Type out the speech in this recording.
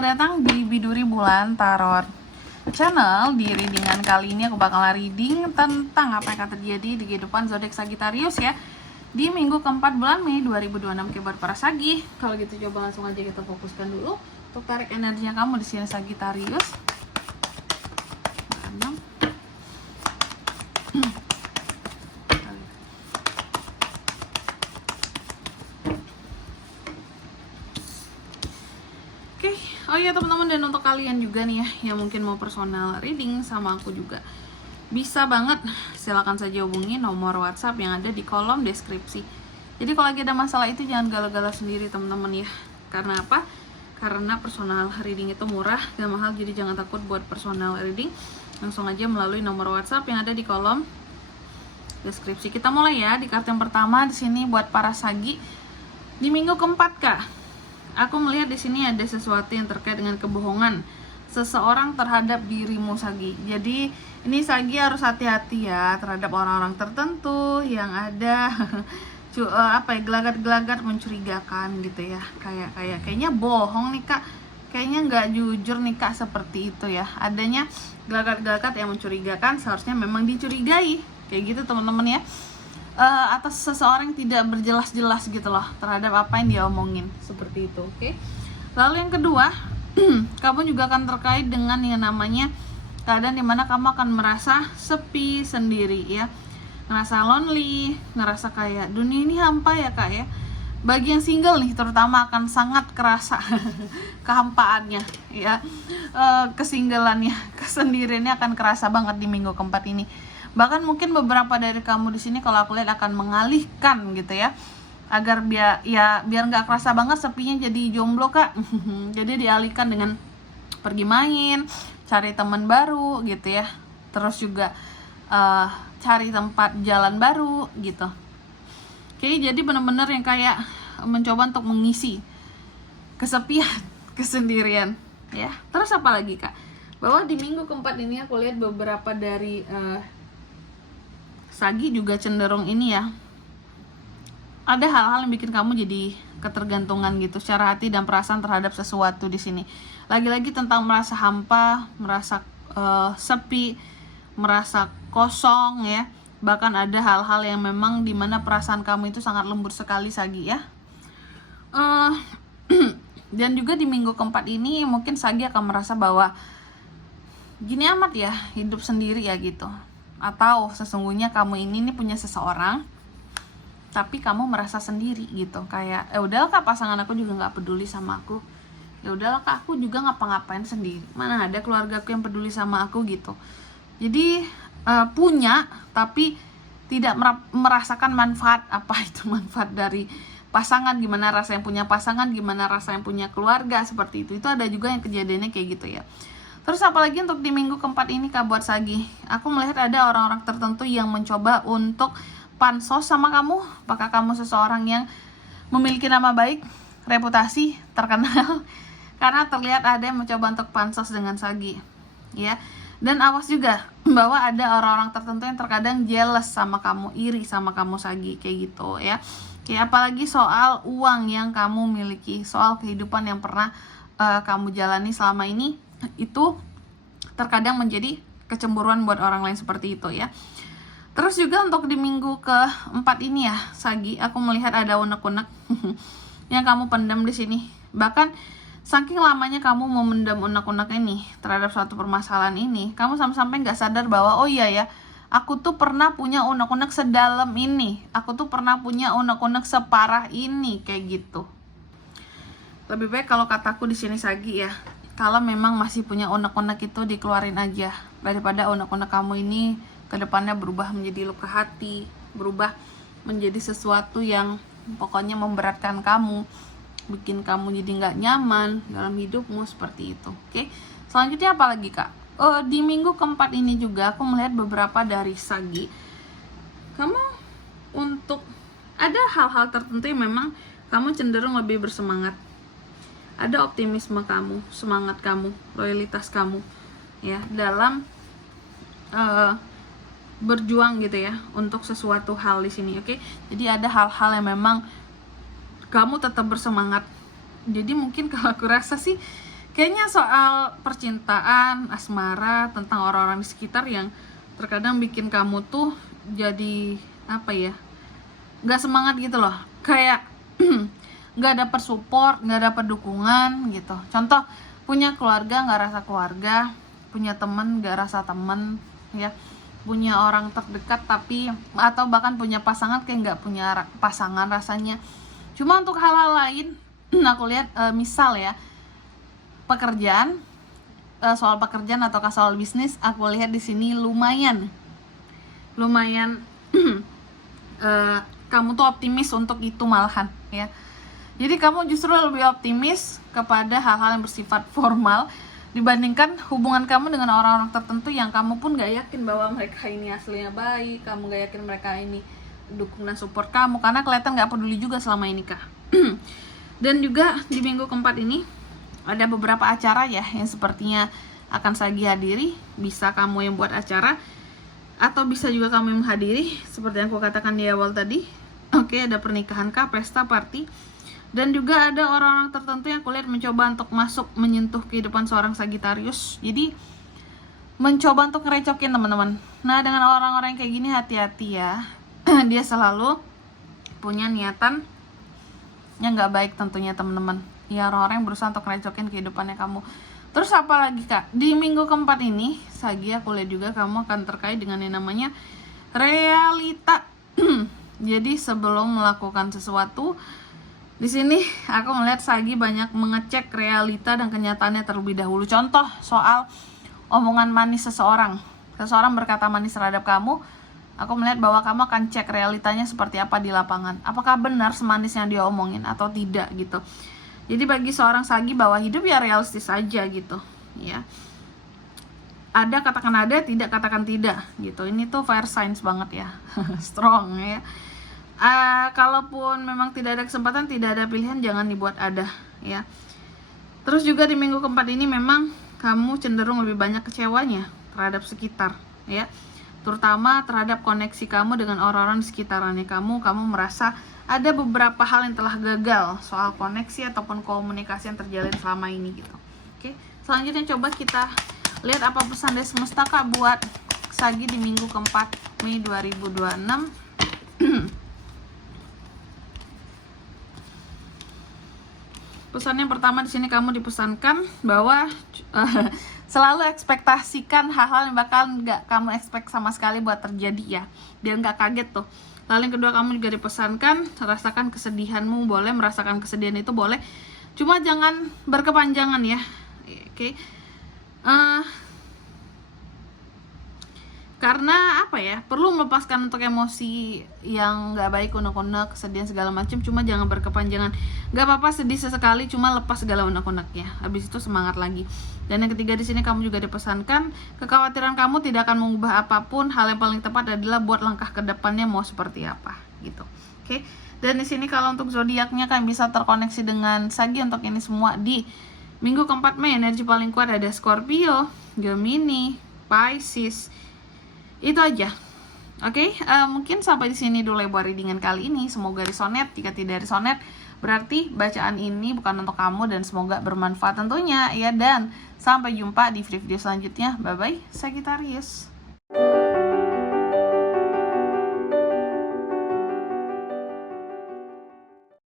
selamat datang di Biduri Bulan Tarot Channel. Di readingan kali ini aku bakal reading tentang apa yang akan terjadi di kehidupan zodiak Sagittarius ya di minggu keempat bulan Mei 2026 buat para Sagi. Kalau gitu coba langsung aja kita fokuskan dulu untuk tarik energinya kamu di sini Sagittarius. Oh iya teman-teman, dan untuk kalian juga nih ya yang mungkin mau personal reading sama aku juga, bisa banget, silakan saja hubungi nomor WhatsApp yang ada di kolom deskripsi. Jadi kalau lagi ada masalah itu jangan galau-galau sendiri teman-teman ya. Karena apa? Karena personal reading itu murah, gak mahal, jadi jangan takut buat personal reading. Langsung aja melalui nomor WhatsApp yang ada di kolom deskripsi. Kita mulai ya di kartu yang pertama di sini buat para Sagi di minggu keempat kak. Aku melihat di sini ada sesuatu yang terkait dengan kebohongan seseorang terhadap dirimu Sagi. Jadi ini Sagi harus hati-hati ya terhadap orang-orang tertentu yang ada gelagat-gelagat mencurigakan gitu ya. Kayaknya bohong nih kak, kayaknya nggak jujur nih kak, seperti itu ya. Adanya gelagat-gelagat yang mencurigakan, seharusnya memang dicurigai kayak gitu teman-teman ya. Atas seseorang yang tidak berjelas-jelas gitu loh terhadap apa yang dia omongin, seperti itu. Oke. Lalu yang kedua, kamu juga akan terkait dengan yang namanya keadaan dimana kamu akan merasa sepi sendiri ya, ngerasa lonely, ngerasa kayak dunia ini hampa ya kak ya. Bagi yang single nih terutama akan sangat kerasa kehampaannya ya, kesinggelannya, kesendiriannya akan kerasa banget di minggu keempat ini. Bahkan mungkin beberapa dari kamu di sini kalau aku lihat akan mengalihkan gitu ya, agar biar nggak kerasa banget sepinya jadi jomblo kak. Jadi dialihkan dengan pergi main, cari teman baru gitu ya, terus juga cari tempat jalan baru gitu. Oke, jadi bener-bener yang kayak mencoba untuk mengisi kesepian, kesendirian ya. Terus apa lagi kak? Bahwa di minggu keempat ini aku lihat beberapa dari Sagi juga cenderung ini ya, ada hal-hal yang bikin kamu jadi ketergantungan gitu secara hati dan perasaan terhadap sesuatu di sini. Lagi-lagi tentang merasa hampa, merasa sepi, merasa kosong ya. Bahkan ada hal-hal yang memang dimana perasaan kamu itu sangat lembut sekali Sagi ya. Dan juga di minggu keempat ini mungkin Sagi akan merasa bahwa gini amat ya hidup sendiri ya gitu. Atau sesungguhnya kamu ini punya seseorang tapi kamu merasa sendiri gitu, kayak udahlah kak, pasangan aku juga nggak peduli sama aku, ya udahlah kak, aku juga ngapa-ngapain sendiri, mana ada keluarga aku yang peduli sama aku gitu. Jadi punya tapi tidak merasakan manfaat, apa itu manfaat dari pasangan, gimana rasa yang punya pasangan, gimana rasa yang punya keluarga, seperti itu ada juga yang kejadiannya kayak gitu ya. Terus apalagi untuk di minggu keempat ini kak buat Sagi, aku melihat ada orang-orang tertentu yang mencoba untuk pansos sama kamu. Apakah kamu seseorang yang memiliki nama baik, reputasi, terkenal? Karena terlihat ada yang mencoba untuk pansos dengan Sagi ya. Dan awas juga bahwa ada orang-orang tertentu yang terkadang jealous sama kamu, iri sama kamu Sagi kayak gitu ya. Kayak apalagi soal uang yang kamu miliki, soal kehidupan yang pernah kamu jalani selama ini, itu terkadang menjadi kecemburuan buat orang lain seperti itu ya. Terus juga untuk di minggu keempat ini ya Sagi, aku melihat ada unek-unek yang kamu pendam di sini. Bahkan saking lamanya kamu memendam unek-unek ini terhadap suatu permasalahan ini, kamu sampai nggak sadar bahwa oh iya ya, aku tuh pernah punya unek-unek sedalam ini, aku tuh pernah punya unek-unek separah ini kayak gitu. Lebih baik kalau kataku di sini Sagi ya, kalau memang masih punya unek-unek itu dikeluarin aja, daripada unek-unek kamu ini kedepannya berubah menjadi luka hati, berubah menjadi sesuatu yang pokoknya memberatkan kamu, bikin kamu jadi nggak nyaman dalam hidupmu, seperti itu. Oke, selanjutnya apa lagi kak? Di minggu keempat ini juga aku melihat beberapa dari Sagi, kamu untuk ada hal-hal tertentu yang memang kamu cenderung lebih bersemangat. Ada optimisme kamu, semangat kamu, loyalitas kamu ya dalam berjuang gitu ya untuk sesuatu hal di sini. Oke. Jadi ada hal-hal yang memang kamu tetap bersemangat. Jadi mungkin kalau aku rasa sih Kayaknya soal percintaan, asmara, tentang orang-orang di sekitar yang terkadang bikin kamu tuh jadi apa ya, nggak semangat gitu loh, kayak nggak dapet support, nggak dapet dukungan gitu. Contoh, punya keluarga nggak rasa keluarga, punya temen nggak rasa temen, ya, punya orang terdekat tapi, atau bahkan punya pasangan kayak nggak punya pasangan rasanya. Cuma untuk hal-hal lain aku lihat misal ya pekerjaan, soal pekerjaan atau soal bisnis, aku lihat di sini lumayan kamu tuh optimis untuk itu malahan ya. Jadi kamu justru lebih optimis kepada hal-hal yang bersifat formal dibandingkan hubungan kamu dengan orang-orang tertentu yang kamu pun gak yakin bahwa mereka ini aslinya baik, kamu gak yakin mereka ini dukung dan support kamu, karena kelihatan gak peduli juga selama ini kah. Dan juga di minggu keempat ini ada beberapa acara ya yang sepertinya akan Sagi hadiri. Bisa kamu yang buat acara, atau bisa juga kamu yang menghadiri seperti yang aku katakan di awal tadi. Oke, ada pernikahan kah, pesta, party. Dan juga ada orang-orang tertentu yang kulihat mencoba untuk masuk menyentuh kehidupan seorang Sagitarius. Jadi mencoba untuk ngerecokin teman-teman. Nah, dengan orang-orang kayak gini hati-hati ya. Dia selalu punya niatan yang nggak baik tentunya teman-teman. Ya, orang-orang yang berusaha untuk ngerecokin kehidupannya kamu. Terus apa lagi kak? Di minggu keempat ini, Sagi aku lihat juga kamu akan terkait dengan yang namanya realita. Jadi sebelum melakukan sesuatu, di sini aku melihat Sagi banyak mengecek realita dan kenyataannya terlebih dahulu. Contoh soal omongan manis seseorang. Seseorang berkata manis terhadap kamu, aku melihat bahwa kamu akan cek realitanya seperti apa di lapangan. Apakah benar semanis yang dia omongin atau tidak gitu. Jadi bagi seorang Sagi bahwa hidup ya realistis aja gitu, ya. Ada katakan ada, tidak katakan tidak gitu. Ini tuh fire signs banget ya. Strong ya. Kalaupun memang tidak ada kesempatan, tidak ada pilihan, jangan dibuat ada ya. Terus juga di minggu keempat ini memang kamu cenderung lebih banyak kecewanya terhadap sekitar ya, terutama terhadap koneksi kamu dengan orang-orang di sekitarannya kamu merasa ada beberapa hal yang telah gagal soal koneksi ataupun komunikasi yang terjalin selama ini gitu. Oke, selanjutnya coba kita lihat apa pesan dari semesta kak buat Sagi di minggu keempat Mei 2026. Pesan yang pertama di sini kamu dipesankan bahwa selalu ekspektasikan hal-hal yang bakal nggak kamu expect sama sekali buat terjadi ya, biar nggak kaget tuh. Lalu yang kedua kamu juga dipesankan rasakan kesedihanmu boleh, merasakan kesedihan itu boleh, cuma jangan berkepanjangan ya. Oke. Karena apa ya, perlu melepaskan untuk emosi yang nggak baik, unek-unek, kesedihan segala macam, cuma jangan berkepanjangan. Nggak apa-apa sedih sesekali, cuma lepas segala unek-uneknya, habis itu semangat lagi. Dan yang ketiga di sini kamu juga dipesankan kekhawatiran kamu tidak akan mengubah apapun, hal yang paling tepat adalah buat langkah ke depannya mau seperti apa gitu. Oke. Dan di sini kalau untuk zodiaknya kan bisa terkoneksi dengan Sagi untuk ini semua di minggu keempat Mei. Energi paling kuat ada Scorpio, Gemini, Pisces. Itu aja. Oke, mungkin sampai di sini dulu buat readingan kali ini. Semoga resonate. Jika tidak resonate, berarti bacaan ini bukan untuk kamu dan semoga bermanfaat tentunya ya. Dan sampai jumpa di video selanjutnya. Bye bye, Sagittarius.